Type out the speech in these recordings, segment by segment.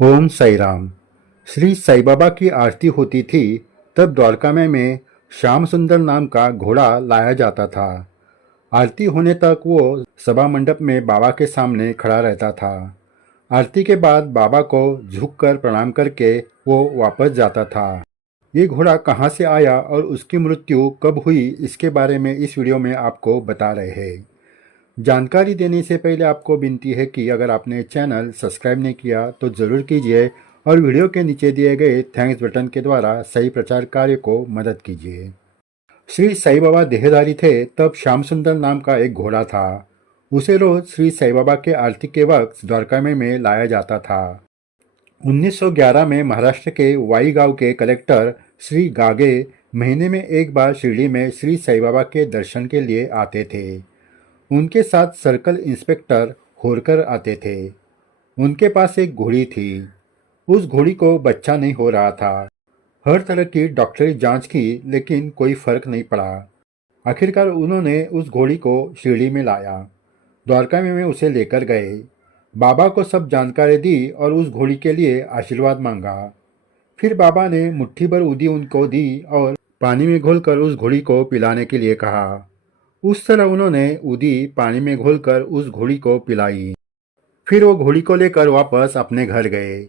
ओम साई राम। श्री साई बाबा की आरती होती थी तब द्वारका में श्याम सुंदर नाम का घोड़ा लाया जाता था। आरती होने तक वो सभा मंडप में बाबा के सामने खड़ा रहता था। आरती के बाद बाबा को झुककर प्रणाम करके वो वापस जाता था। ये घोड़ा कहाँ से आया और उसकी मृत्यु कब हुई, इसके बारे में इस वीडियो में आपको बता रहे हैं। जानकारी देने से पहले आपको विनती है कि अगर आपने चैनल सब्सक्राइब नहीं किया तो ज़रूर कीजिए और वीडियो के नीचे दिए गए थैंक्स बटन के द्वारा सही प्रचार कार्य को मदद कीजिए। श्री साई बाबा देहधारी थे तब श्याम सुंदर नाम का एक घोड़ा था। उसे रोज श्री साई बाबा के आरती के वक्त द्वारका में लाया जाता था। 1911 में महाराष्ट्र के वाई गांव के कलेक्टर श्री गागे महीने में एक बार शिरडी में श्री साई बाबा के दर्शन के लिए आते थे। उनके साथ सर्कल इंस्पेक्टर होरकर आते थे। उनके पास एक घोड़ी थी। उस घोड़ी को बच्चा नहीं हो रहा था। हर तरह की डॉक्टरी जांच की लेकिन कोई फर्क नहीं पड़ा। आखिरकार उन्होंने उस घोड़ी को शिरडी में लाया। द्वारका में उसे लेकर गए। बाबा को सब जानकारी दी और उस घोड़ी के लिए आशीर्वाद मांगा। फिर बाबा ने मुट्ठी भर उदी उनको दी और पानी में घोलकर उस घोड़ी को पिलाने के लिए कहा। उस तरह उन्होंने उदी पानी में घोलकर उस घोड़ी को पिलाई। फिर वो घोड़ी को लेकर वापस अपने घर गए।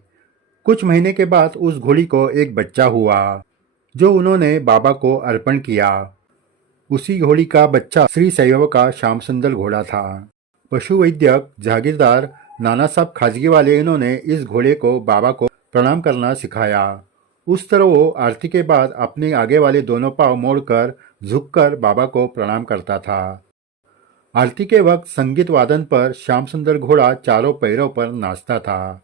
कुछ महीने के बाद उस घोड़ी को एक बच्चा हुआ जो उन्होंने बाबा को अर्पण किया। उसी घोड़ी का बच्चा श्री साई बाबा का श्याम सुंदर घोड़ा था। पशु वैद्यक जागीरदार नाना साहब खाजगी वाले इन्होंने इस घोड़े को बाबा को प्रणाम करना सिखाया। उस तरह वो आरती के बाद अपने आगे वाले दोनों पांव मोड़कर झुककर बाबा को प्रणाम करता था। आरती के वक्त संगीत वादन पर श्याम सुंदर घोड़ा चारों पैरों पर नाचता था।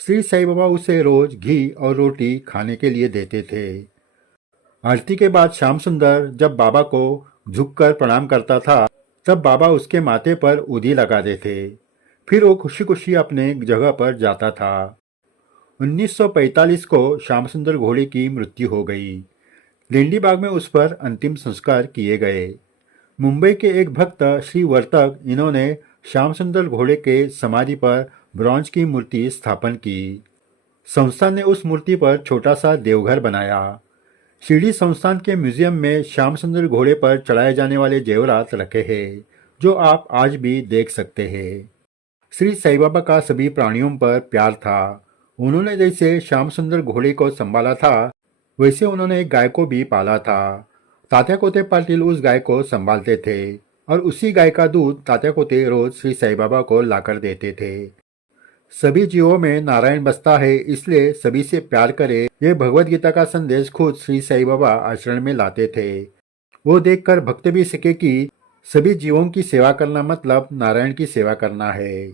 श्री साई बाबा उसे रोज घी और रोटी खाने के लिए देते थे। आरती के बाद श्याम सुंदर जब बाबा को झुककर प्रणाम करता था तब बाबा उसके माथे पर उदी लगाते थे। फिर वो खुशी खुशी अपने जगह पर जाता था। 1945 को श्याम सुंदर घोड़े की मृत्यु हो गई। लेंडी बाग में उस पर अंतिम संस्कार किए गए। मुंबई के एक भक्त श्री वर्तक इन्होंने श्याम सुंदर घोड़े के समाधि पर ब्रॉन्ज की मूर्ति स्थापन की। संस्थान ने उस मूर्ति पर छोटा सा देवघर बनाया। शिरडी संस्थान के म्यूजियम में श्याम सुंदर घोड़े पर चढ़ाए जाने वाले जेवरात रखे हैं जो आप आज भी देख सकते हैं। श्री साई बाबा का सभी प्राणियों पर प्यार था। उन्होंने जैसे श्याम सुंदर घोड़े को संभाला था वैसे उन्होंने एक गाय को भी पाला था। तात्या कोते पाटिल उस गाय को संभालते थे और उसी गाय का दूध तात्या कोते रोज श्री साई बाबा को लाकर देते थे। सभी जीवों में नारायण बसता है इसलिए सभी से प्यार करे, ये भगवत गीता का संदेश खुद श्री साई बाबा आचरण में लाते थे। वो देखकर भक्त भी सीखे कि सभी जीवों की सेवा करना मतलब नारायण की सेवा करना है।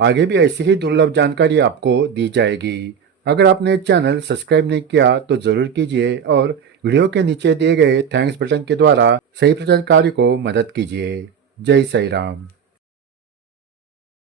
आगे भी ऐसी ही दुर्लभ जानकारी आपको दी जाएगी। अगर आपने चैनल सब्सक्राइब नहीं किया तो जरूर कीजिए और वीडियो के नीचे दिए गए थैंक्स बटन के द्वारा सही प्रचार कार्य को मदद कीजिए। जय साई राम।